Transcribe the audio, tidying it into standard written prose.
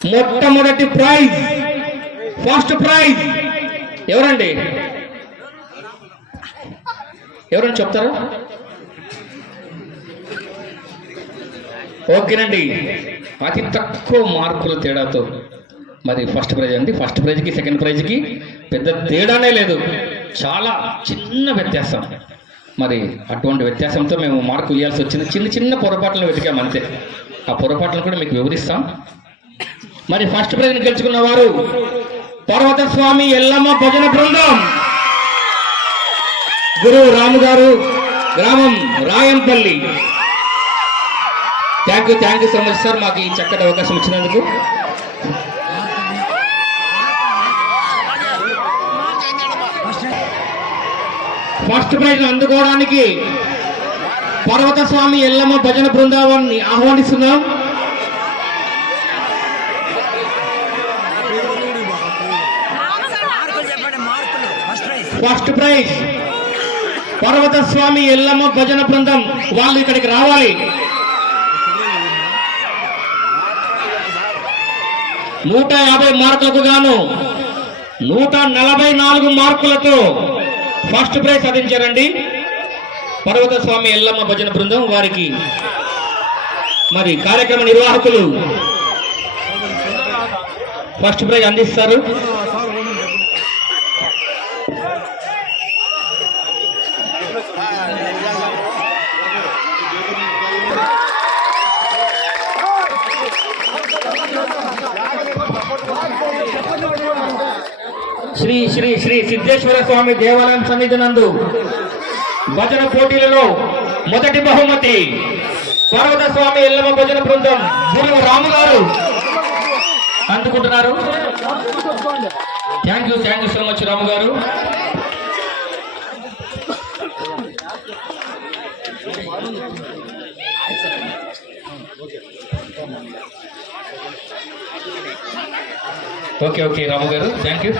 మొట్టమొదటి praise first prize ఎవరండి? ఎవరని చెప్తారా? ఓకేనండి, అతి తక్కువ మార్కుల తేడాతో మరి ఫస్ట్ ప్రైజ్ అండి. ఫస్ట్ ప్రైజ్కి సెకండ్ ప్రైజ్కి పెద్ద తేడానే లేదు, చాలా చిన్న వ్యత్యాసం. మరి అటువంటి వ్యత్యాసంతో మేము మార్కులు ఇవ్వాల్సి వచ్చింది. చిన్న చిన్న పొరపాట్లను వెతికాం అంతే. ఆ పొరపాట్లను కూడా మీకు వివరిస్తాం. మరి ఫస్ట్ ప్రైజ్ని గెలుచుకున్న వారు పర్వత స్వామి ఎల్లమ్మ భజన బృందం, గురువు రాము గారు, గ్రామం Rayampalli. Thank you so much sir, మాకు ఈ చక్కటి అవకాశం ఇచ్చినందుకు. ఫస్ట్ ప్రైజ్ అందుకోవడానికి పర్వత స్వామి ఎల్లమ్మ భజన బృందాన్ని ఆహ్వానిస్తున్నాం. ఫస్ట్ ప్రైజ్ పర్వత స్వామి ఎల్లమ్మ భజన బృందం వాళ్ళు ఇక్కడికి రావాలి. 150 మార్కులకు గాను 144 మార్కులతో ఫస్ట్ ప్రైజ్ సాధించారండి పర్వత స్వామి ఎల్లమ్మ భజన బృందం వారికి. మరి కార్యక్రమ నిర్వాహకులు ఫస్ట్ ప్రైజ్ అందిస్తారు. శ్రీ శ్రీ శ్రీ సిద్ధేశ్వర స్వామి దేవాలయం సన్నిధి నందు భజన పోటీలలో మొదటి బహుమతి పర్వత స్వామి ఎల్లమ్మ భజన బృందం గురువు రాము గారు అందుకుంటున్నారు. థ్యాంక్ యూ సో మచ్ రాము గారు. ఓకే రాము గారు, థ్యాంక్ యూ.